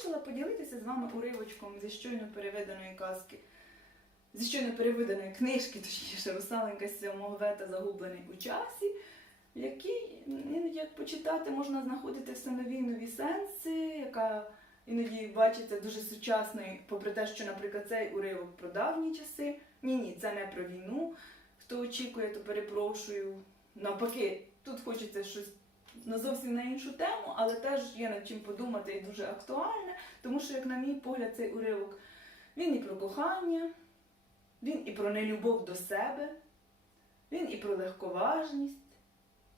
вирішила поділитися з вами уривочком зі щойно переведеної казки, зі щойно переведеної книжки, точніше, Русаленька сьомого вета загублений у часі, в якій іноді як почитати можна знаходити все нові і нові сенси, яка іноді бачиться дуже сучасною, попри те, що, наприклад, цей уривок про давні часи. Ні, ні, це не про війну. Хто очікує, то перепрошую. Навпаки, тут хочеться щось на зовсім на іншу тему, але теж є над чим подумати і дуже актуальне, тому що, як на мій погляд, цей уривок він і про кохання, він і про нелюбов до себе, він і про легковажність,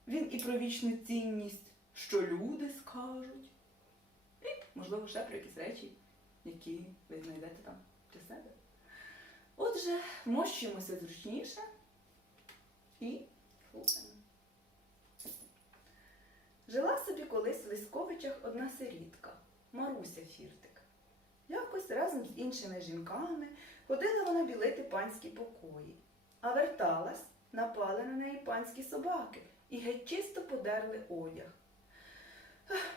він і про вічну цінність, що люди скажуть, і, можливо, ще про якісь речі, які ви знайдете там для себе. Отже, вмощуємося зручніше і слухаємо. Жила собі колись в Лисковичах одна сирітка, Маруся Фіртик. Якось разом з іншими жінками ходила вона білити панські покої, а верталась, напали на неї панські собаки і геть чисто подерли одяг.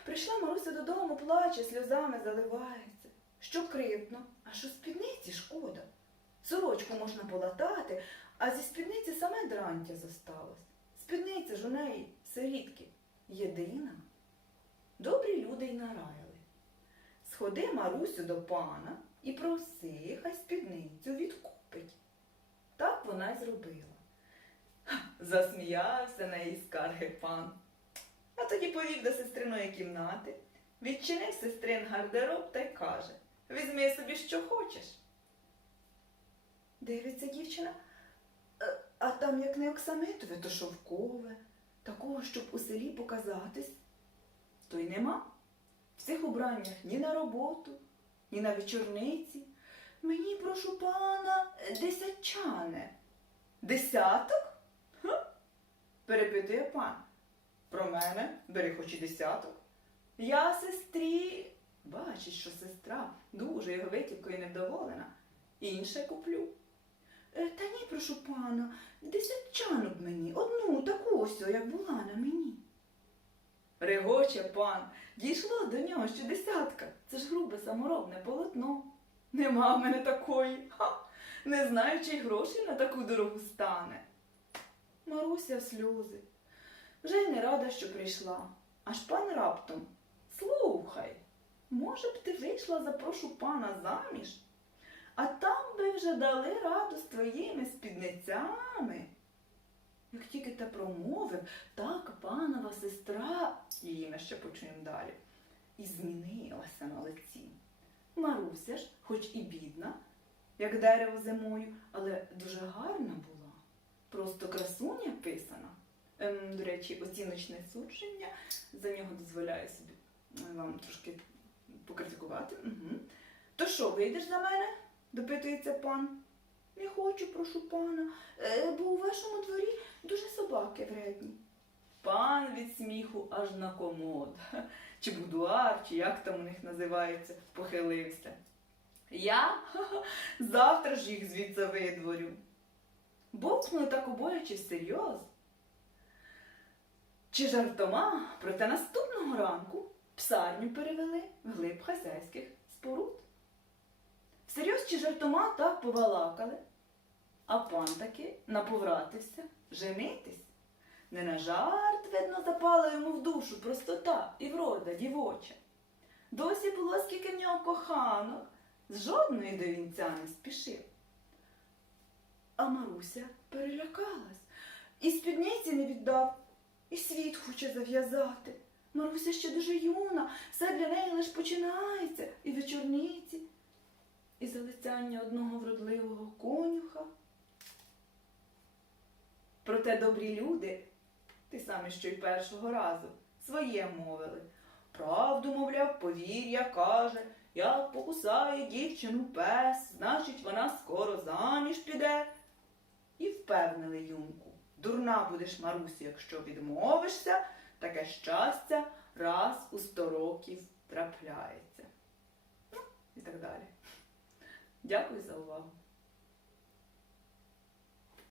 Прийшла Маруся додому, плаче, сльозами заливається. Що кривдно, а що спідниці шкода. Сорочку можна полатати, а зі спідниці саме дрантя зосталось. Спідниця ж у неї сирітки єдина. Добрі люди й нараяли. Сходи Марусю до пана і проси, хай спідницю відкупить. Так вона й зробила. Засміявся на її скарги пан. А тоді повів до сестриної кімнати, відчинив сестрин гардероб та й каже Візьми собі, що хочеш. Дивиться дівчина, «Е, а там як не оксамитове, то шовкове, такого, щоб у селі показатись, то й нема. В цих убраннях ні на роботу, ні на вечорниці. Мені, прошу пана, десятчане. Десяток? Перепитує пан. Про мене бери хоч і десяток. Я сестрі. Бачить, що сестра дуже його витівкою невдоволена. Інше куплю. «Е, Та ні, прошу пана, десятчану б мені, одну таку ось, як була на мені. Регоче пан, дійшло до нього ще десятка. Це ж грубе саморобне полотно. Нема в мене такої. Ха! Не знаю, чи й грошей на таку дорогу стане. Маруся в сльози. Вже й не рада, що прийшла. Аж пан раптом. Слухай, може б ти вийшла за прошу пана заміж? А там би вже дали раду з твоїми спідницями. Як тільки те промовив, так панова сестра, її ми ще почуємо далі, і змінилася на лиці. Маруся ж, хоч і бідна, як дерево зимою, але дуже гарна була. Просто красуня писана. Ем, до речі, оціночне судження за нього дозволяю собі вам трошки покритикувати. Угу. То що, вийдеш за мене? допитується пан. Не хочу, прошу пана, е, бо у вашому дворі дуже собаки вредні. Пан від сміху аж на комод, чи будуар, чи як там у них називається, похилився. Я завтра ж їх звідси видворю. Бовкнули так обоючи всерйоз. Чи жартома, проте наступного ранку псарню перевели в глиб хазяйських споруд. Чи жартома так повалакали, а пан таки наповратився женитись. Не на жарт, видно, запала йому в душу простота і врода дівоча. Досі було скільки в нього коханок, з жодної до вінця не спішив. А Маруся перелякалась, і спідниці не віддав, і світ хоче зав'язати. Маруся ще дуже юна, все для неї лиш починається, і вечорниці, і залицяння одного вродливого конюха. Проте добрі люди, ти саме що й першого разу, своє мовили. Правду, мовляв, повір'я каже, як покусає дівчину пес, значить вона скоро заміж піде. І впевнили Юмку. Дурна будеш, Марусі, якщо відмовишся, таке щастя раз у сто років трапляється. Ну, і так далі. Дякую за увагу.